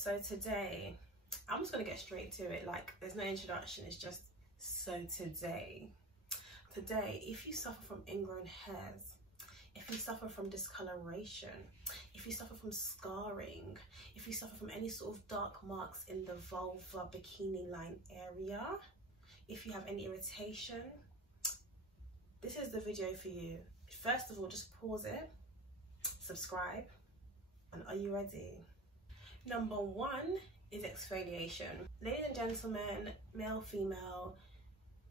So today, I'm just gonna get straight to it. Like, there's no introduction, it's just so today, if you suffer from ingrown hairs, if you suffer from discoloration, if you suffer from scarring, if you suffer from any sort of dark marks in the vulva bikini line area, if you have any irritation, this is the video for you. First of all, just pause it, subscribe, and are you ready? Number one is exfoliation. Ladies and gentlemen, male, female,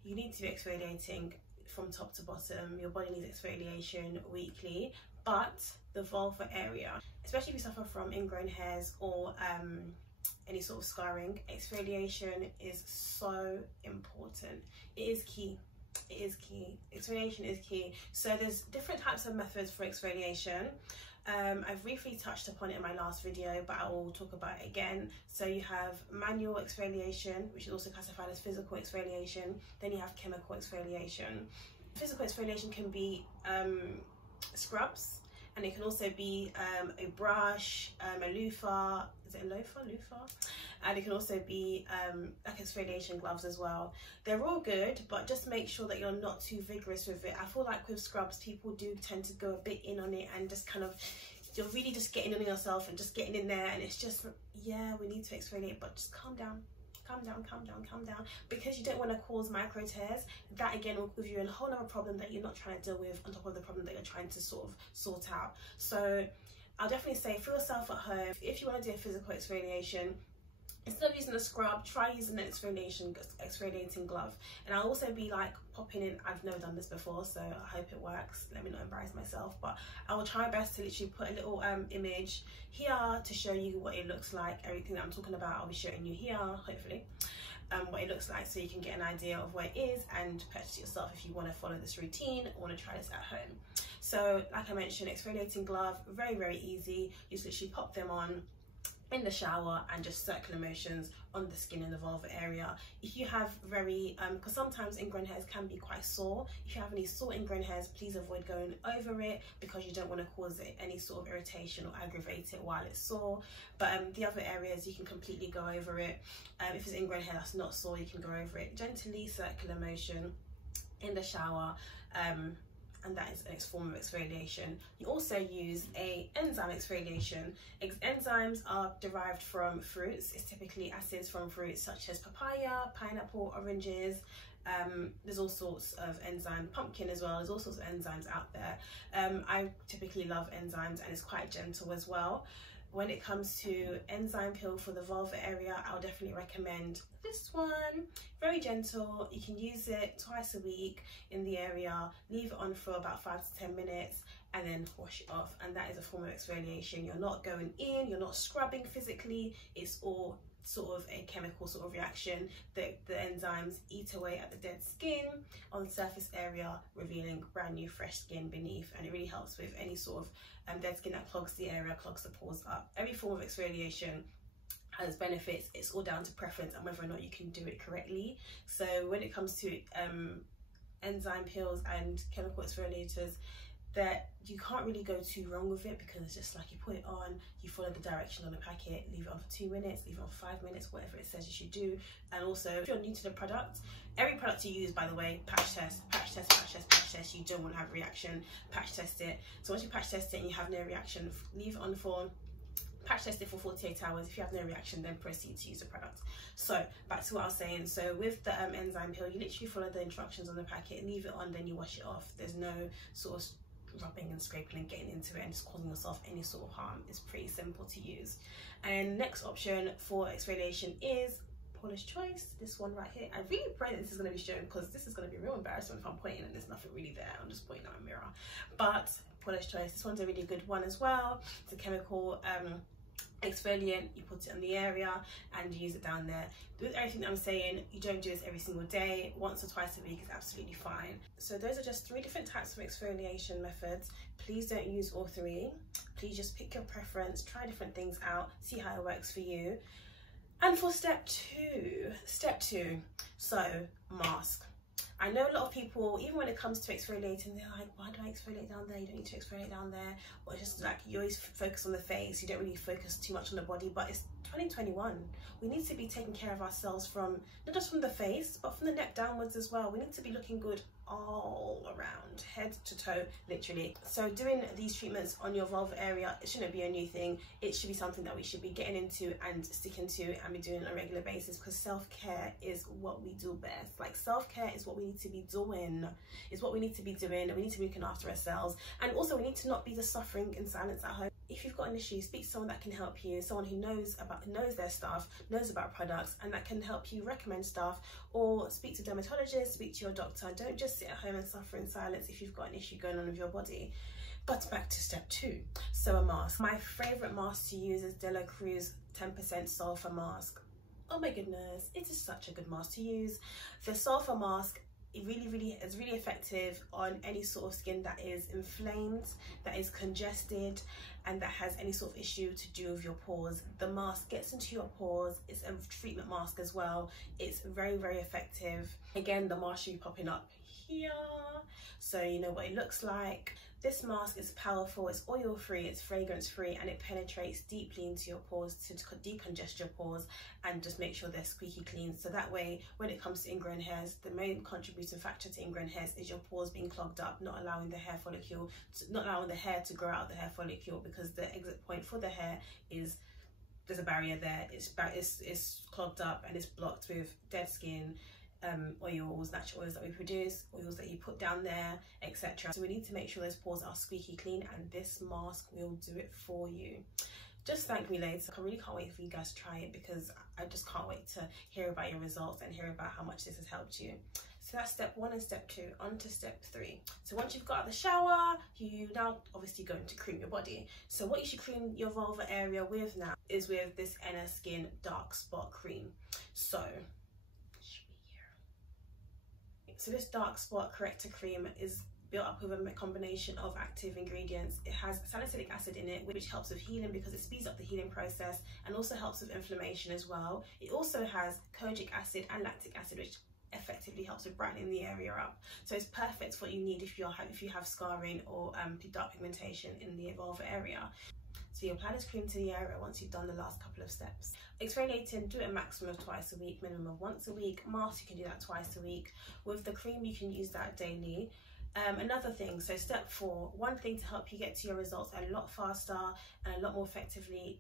you need to be exfoliating from top to bottom. Your body needs exfoliation weekly, but the vulva area, especially if you suffer from ingrown hairs or any sort of scarring, exfoliation is so important. It is key. It is key. Exfoliation is key. So there's different types of methods for exfoliation. I've briefly touched upon it in my last video, but I will talk about it again. So you have manual exfoliation, which is also classified as physical exfoliation. Then you have chemical exfoliation. Physical exfoliation can be scrubs, and it can also be a brush, a loofah. Is it a loofah? And it can also be like exfoliation gloves as well. They're all good, but just make sure that you're not too vigorous with it. I feel like with scrubs, people do tend to go a bit in on it and just kind of, you're really just getting on yourself and just getting in there, and it's just, yeah, we need to exfoliate, but just calm down. Calm down, because you don't want to cause micro tears. That again will give you a whole other problem that you're not trying to deal with on top of the problem that you're trying to sort of sort out. So I'll definitely say for yourself at home, if you want to do a physical exfoliation, instead of using a scrub, try using an exfoliating glove. And I'll also be like popping in, I've never done this before, so I hope it works. Let me not embarrass myself, but I will try my best to literally put a little image here to show you what it looks like. Everything that I'm talking about, I'll be showing you here, hopefully, what it looks like, so you can get an idea of where it is and purchase it yourself if you want to follow this routine or want to try this at home. So like I mentioned, exfoliating glove, very, very easy. You just literally pop them on in the shower and just circular motions on the skin in the vulva area. If you have very, because sometimes ingrown hairs can be quite sore, if you have any sore ingrown hairs, please avoid going over it because you don't want to cause it any sort of irritation or aggravate it while it's sore. But the other areas, you can completely go over it. If it's ingrown hair that's not sore, you can go over it gently, circular motion in the shower. And that is a form of exfoliation. You also use a enzyme exfoliation. Enzymes are derived from fruits. It's typically acids from fruits such as papaya, pineapple, oranges. There's all sorts of enzyme, pumpkin as well. There's all sorts of enzymes out there. I typically love enzymes, and it's quite gentle as well. When it comes to enzyme peel for the vulva area, I'll definitely recommend this one. Very gentle. You can use it twice a week in the area, leave it on for about 5 to 10 minutes, and then wash it off. And that is a form of exfoliation. You're not going in, you're not scrubbing physically, it's all sort of a chemical sort of reaction that the enzymes eat away at the dead skin on the surface area, revealing brand new fresh skin beneath. And it really helps with any sort of dead skin that clogs the area, clogs the pores up. Every form of exfoliation has benefits. It's all down to preference and whether or not you can do it correctly. So when it comes to enzyme peels and chemical exfoliators, that you can't really go too wrong with it, because it's just like you put it on, you follow the direction on the packet, leave it on for 2 minutes, leave it on for 5 minutes, whatever it says you should do. And also, if you're new to the product, every product you use, by the way, patch test. You don't want to have a reaction, patch test it. So once you patch test it and you have no reaction, leave it on for, patch test it for 48 hours. If you have no reaction, then proceed to use the product. So back to what I was saying. So with the enzyme peel, you literally follow the instructions on the packet, leave it on, then you wash it off. There's no sort of rubbing and scraping and getting into it and just causing yourself any sort of harm. It's pretty simple to use. And next option for exfoliation is Paula's Choice, this one right here. I really pray that this is going to be shown, because this is going to be real embarrassing if I'm pointing and there's nothing really there. I'm just pointing at a mirror. But Paula's Choice, this one's a really good one as well. It's a chemical exfoliant. You put it on the area and use it down there. With everything that I'm saying, you don't do this every single day. Once or twice a week is absolutely fine. So those are just 3 different types of exfoliation methods. Please don't use all 3. Please just pick your preference, try different things out, see how it works for you. And for step two, so mask. I know a lot of people, even when it comes to exfoliating, they're like, why do I exfoliate down there? You don't need to exfoliate down there. Or it's just like, you always focus on the face. You don't really focus too much on the body, but it's 2021. We need to be taking care of ourselves from, not just from the face, but from the neck downwards as well. We need to be looking good all around, head to toe, literally. So doing these treatments on your vulva area, it shouldn't be a new thing. It should be something that we should be getting into and sticking to and be doing on a regular basis, because self-care is what we do best. Like, self-care is what we need to be doing. It's what we need to be doing, and we need to be looking after ourselves. And also, we need to not be just suffering in silence at home. If you've got an issue, speak to someone that can help you, someone who knows their stuff, knows about products, and that can help you recommend stuff, or speak to dermatologists, speak to your doctor. Don't just sit at home and suffer in silence if you've got an issue going on with your body. But back to step 2. So a mask. My favorite mask to use is De La Cruz 10% sulfur mask. Oh my goodness, it is such a good mask to use. The sulfur mask, it is really effective on any sort of skin that is inflamed, that is congested, and that has any sort of issue to do with your pores. The mask gets into your pores. It's a treatment mask as well. It's very, very effective. Again, the mask should be popping up here, so you know what it looks like. This mask is powerful, it's oil free, it's fragrance free, and it penetrates deeply into your pores to decongest your pores and just make sure they're squeaky clean. So that way, when it comes to ingrown hairs, the main contributing factor to ingrown hairs is your pores being clogged up, not allowing the hair follicle, not allowing the hair to grow out the hair follicle, because the exit point for the hair is, there's a barrier there. It's clogged up and it's blocked with dead skin, oils, natural oils that we produce, oils that you put down there, etc. So we need to make sure those pores are squeaky clean, and this mask will do it for you. Just thank me later. I really can't wait for you guys to try it, because I just can't wait to hear about your results and hear about how much this has helped you. So that's step 1 and step 2. On to step 3. So once you've got out of the shower, you now obviously going to cream your body. So what you should cream your vulva area with now is with this Enna Skin Dark Spot Cream. So this dark spot corrector cream is built up with a combination of active ingredients. It has salicylic acid in it, which helps with healing because it speeds up the healing process, and also helps with inflammation as well. It also has kojic acid and lactic acid, which effectively helps with brightening the area up. So it's perfect for what you need if you have scarring or dark pigmentation in the vulva area. So you apply this cream to the area once you've done the last couple of steps. Exfoliating, do it a maximum of twice a week, minimum of once a week. Mask, you can do that twice a week. With the cream, you can use that daily. Another thing, so step 4, one thing to help you get to your results a lot faster and a lot more effectively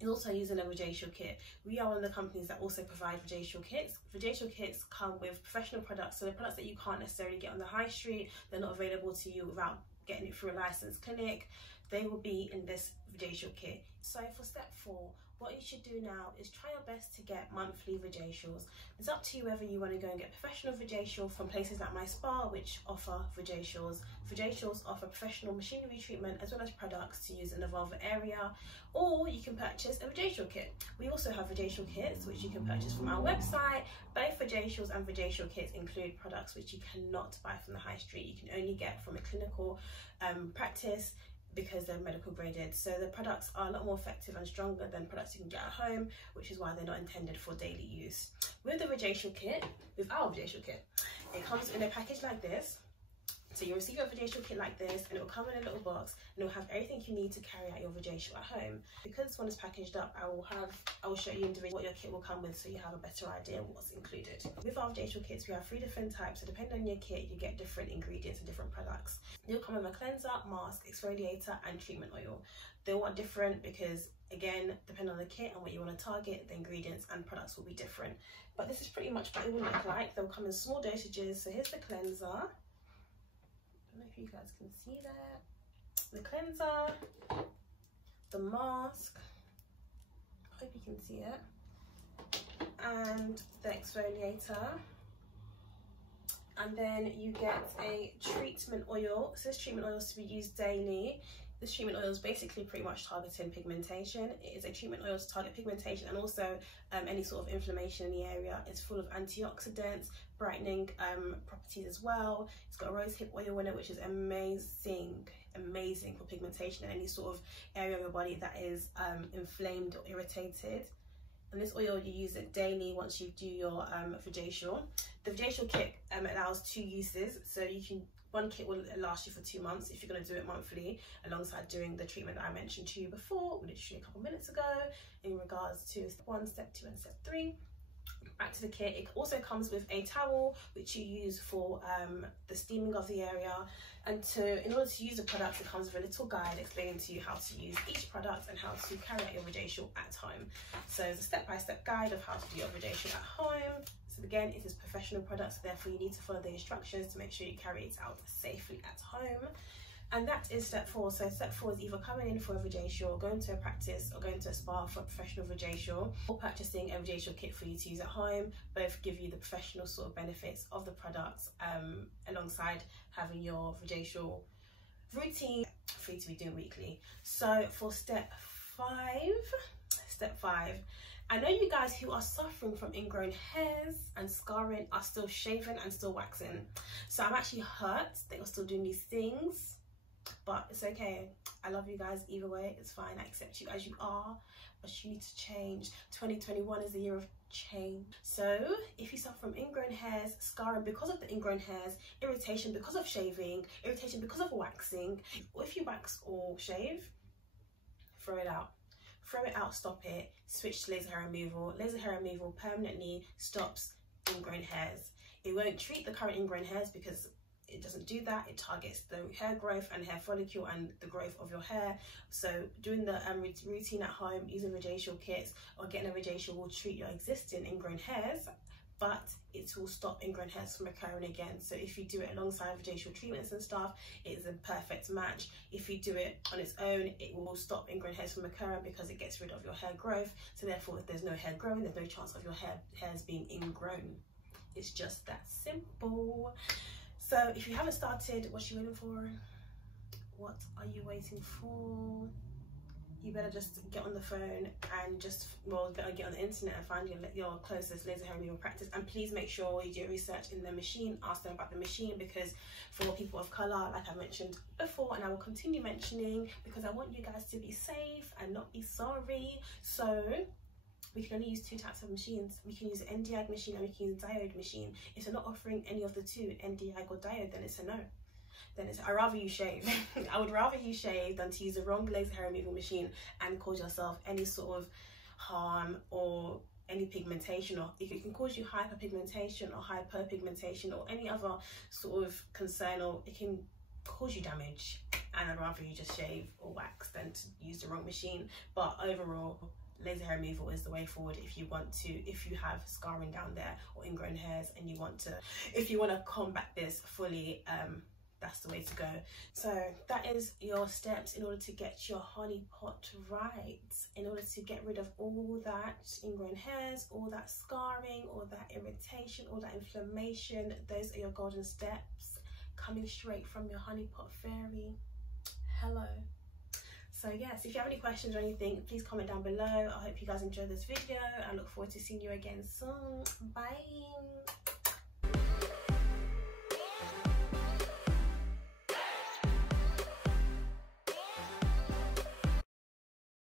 is also using a Vajacial kit. We are one of the companies that also provide Vajacial kits. Vajacial kits come with professional products, so the products that you can't necessarily get on the high street, they're not available to you without getting it through a licensed clinic. They will be in this Vajacial kit. So for step 4, what you should do now is try your best to get monthly Vajacials. It's up to you whether you want to go and get professional Vajacial from places like my spa, which offer Vajacials. Vajacials offer professional machinery treatment as well as products to use in the vulva area, or you can purchase a Vajacial kit. We also have Vajacial kits which you can purchase from our website. Both Vajacials and Vajacial kits include products which you cannot buy from the high street. You can only get from a clinical practice, because they're medical graded. So the products are a lot more effective and stronger than products you can get at home, which is why they're not intended for daily use. With the Vajacial kit, with our Vajacial kit, it comes in a package like this. So you'll receive a Vajacial kit like this, and it will come in a little box, and it will have everything you need to carry out your Vajacial at home. Because this one is packaged up, I will show you individually what your kit will come with, so you have a better idea of what's included. With our Vajacial kits, we have 3 different types, so depending on your kit, you get different ingredients and different products. You'll come with a cleanser, mask, exfoliator, and treatment oil. They all are different because, again, depending on the kit and what you want to target, the ingredients and products will be different. But this is pretty much what it will look like. They'll come in small dosages. So here's the cleanser. I don't know if you guys can see that. The cleanser, the mask, I hope you can see it, and the exfoliator. And then you get a treatment oil. So this treatment oil is to be used daily. This treatment oil is basically pretty much targeting pigmentation. It is a treatment oil to target pigmentation and also any sort of inflammation in the area. It's full of antioxidants, brightening properties as well. It's got a rosehip oil in it, which is amazing for pigmentation in any sort of area of your body that is inflamed or irritated. And this oil, you use it daily once you do your Vajacial. The Vajacial kit allows 2 uses, so you can, One kit will last you for 2 months if you're going to do it monthly, alongside doing the treatment that I mentioned to you before, literally a couple minutes ago, in regards to step 1, step 2 and step 3. Back to the kit, it also comes with a towel which you use for the steaming of the area, and in order to use the product, it comes with a little guide explaining to you how to use each product and how to carry out your Vajacial at home. So it's a step-by-step guide of how to do your Vajacial at home. So again, it is professional products, therefore you need to follow the instructions to make sure you carry it out safely at home. And that is step 4. So step 4 is either coming in for a Vajacial, going to a practice, or going to a spa for a professional Vajacial, or purchasing a Vajacial kit for you to use at home. Both give you the professional sort of benefits of the products, alongside having your Vajacial routine for you to be doing weekly. So for step 5, I know you guys who are suffering from ingrown hairs and scarring are still shaving and still waxing. So I'm actually hurt that you're still doing these things. But it's okay. I love you guys either way. It's fine. I accept you as you are, but you need to change. 2021 is the year of change. So if you suffer from ingrown hairs, scarring because of the ingrown hairs, irritation because of shaving, irritation because of waxing, or if you wax or shave, throw it out. Throw it out, stop it, switch to laser hair removal. Laser hair removal permanently stops ingrown hairs. It won't treat the current ingrown hairs because it doesn't do that. It targets the hair growth and hair follicle and the growth of your hair. So doing the routine at home, using Vajacial kits or getting a Vajacial will treat your existing ingrown hairs, but it will stop ingrown hairs from occurring again. So if you do it alongside Vajacial treatments and stuff, it is a perfect match. If you do it on its own, it will stop ingrown hairs from occurring because it gets rid of your hair growth. So therefore, if there's no hair growing, there's no chance of your hairs being ingrown. It's just that simple. So if you haven't started, what you waiting for? What are you waiting for? You better just get on the phone and better get on the internet and find your closest laser hair removal practice. And please make sure you do research in the machine, ask them about the machine, because for people of colour, like I mentioned before, and I will continue mentioning, because I want you guys to be safe and not be sorry. So we can only use 2 types of machines. We can use an Nd:YAG machine and we can use a diode machine. If they're not offering any of the 2, Nd:YAG or diode, then it's a no. Then I'd rather you shave. I would rather you shave than to use the wrong laser hair removal machine and cause yourself any sort of harm or any pigmentation, or it can cause you hyperpigmentation or hyperpigmentation or any other sort of concern, or it can cause you damage. And I'd rather you just shave or wax than to use the wrong machine. But overall, laser hair removal is the way forward if you have scarring down there or ingrown hairs and if you want to combat this fully. That's the way to go. So that is your steps in order to get your honey pot right, in order to get rid of all that ingrown hairs, all that scarring, all that irritation, all that inflammation. Those are your golden steps coming straight from your honey pot fairy. Hello. So yes, if you have any questions or anything, please comment down below. I hope you guys enjoyed this video. I look forward to seeing you again soon. Bye.